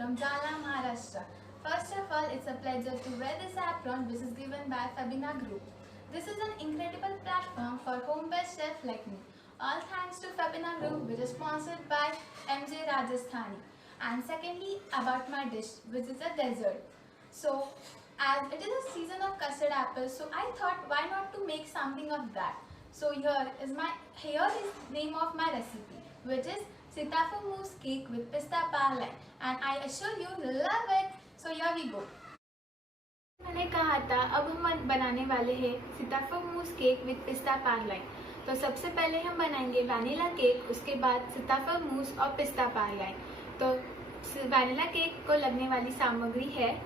from Jalna, Maharashtra. First of all, it's a pleasure to wear this apron which is given by Febina Group. This is an incredible platform for home-based chefs like me. All thanks to Febina Group, which is sponsored by MJ Rajasthani. And secondly, about my dish, which is a dessert. So, as it is a season of custard apples, so I thought why not to make something of that. So here is name of my recipe, which is Sitafal mousse cake with Pista Parline, and I assure you will love it. So here we go. मैंने कहा था अब हम बनाने वाले हैं सीताफल मूस cake with पिस्ता पार्लाइन। तो सबसे पहले हम बनाएंगे वैनिला केक, उसके बाद सीताफल मूस और पिस्ता पार्लाइन। तो वैनिला केक को लगने वाली सामग्री है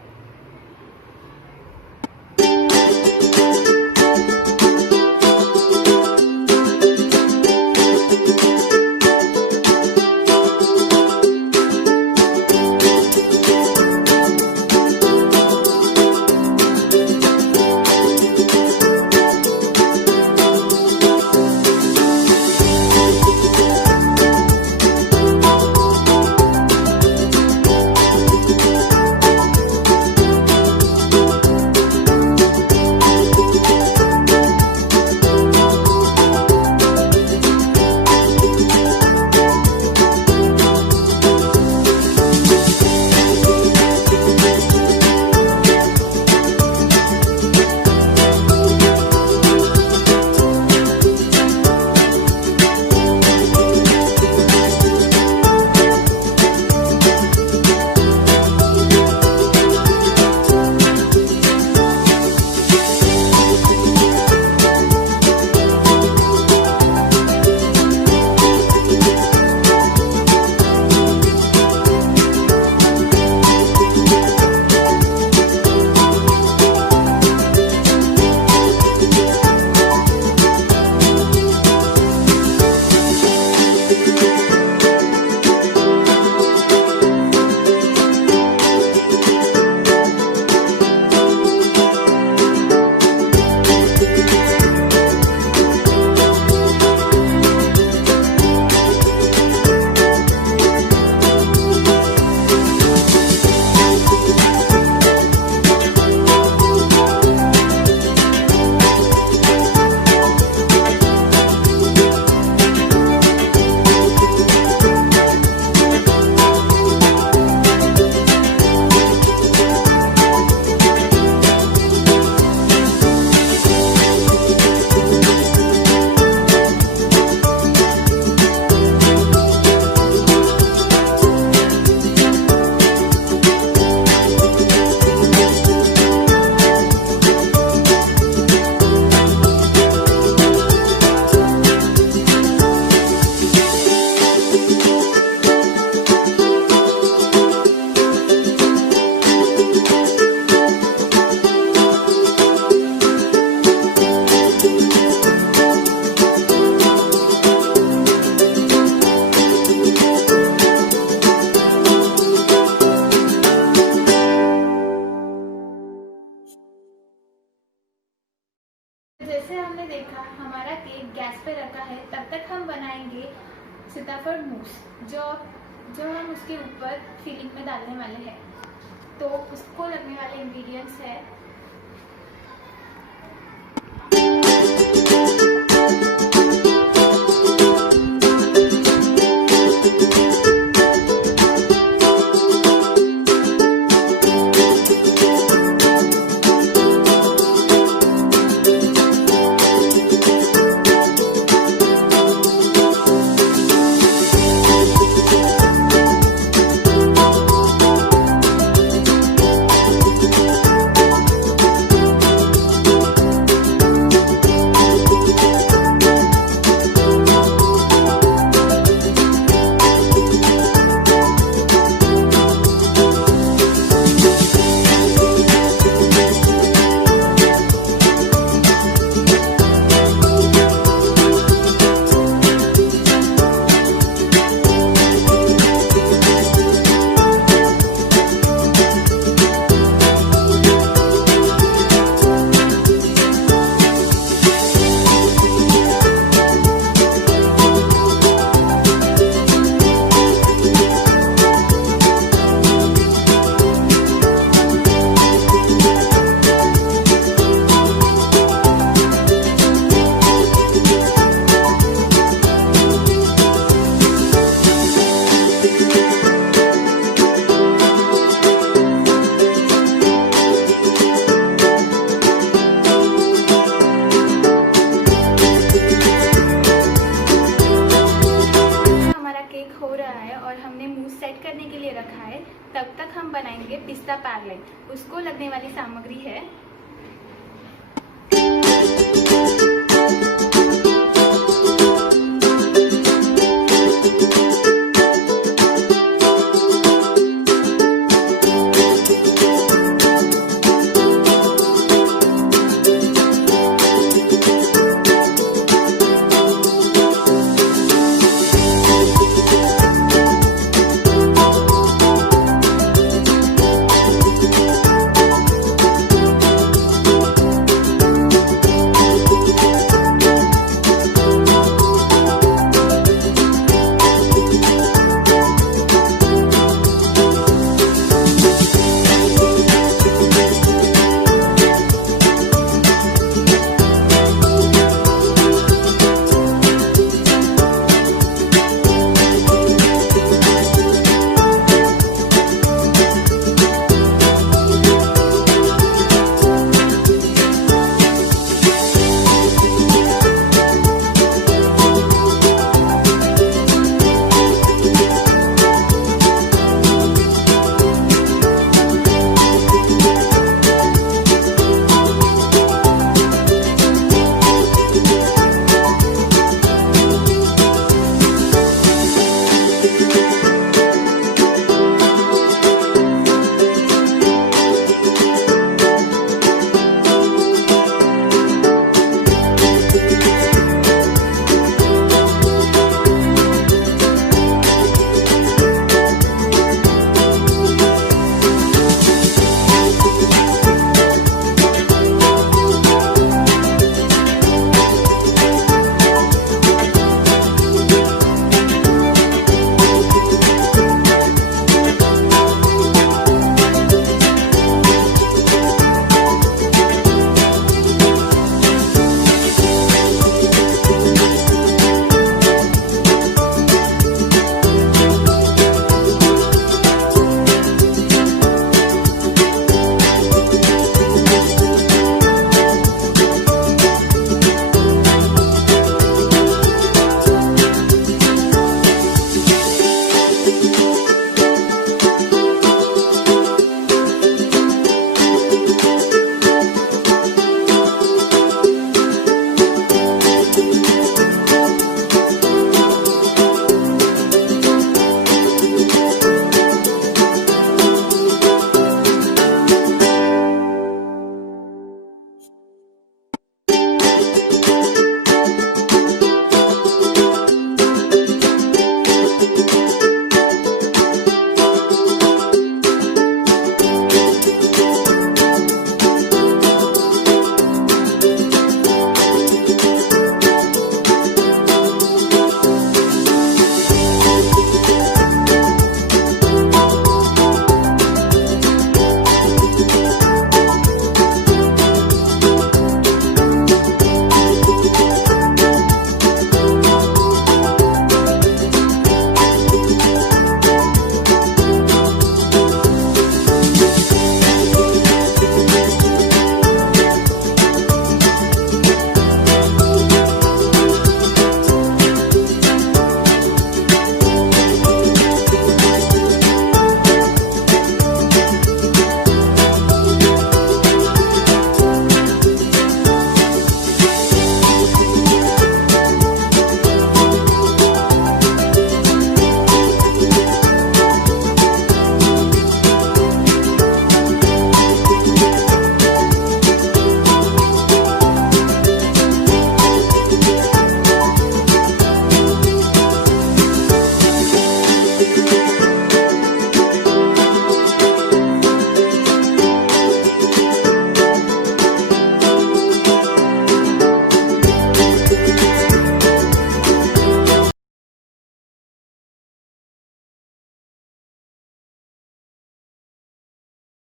जैसे हमने देखा हमारा केक गैस पे रखा है, तब तक हम बनाएंगे सीताफल मूस जो हम उसके ऊपर फिलिंग में डालने वाले हैं। तो उसको लगने वाले इंग्रेडिएंट्स है करने के लिए रखा है, तब तक हम बनाएंगे पिस्ता पार्लाइन। उसको लगने वाली सामग्री है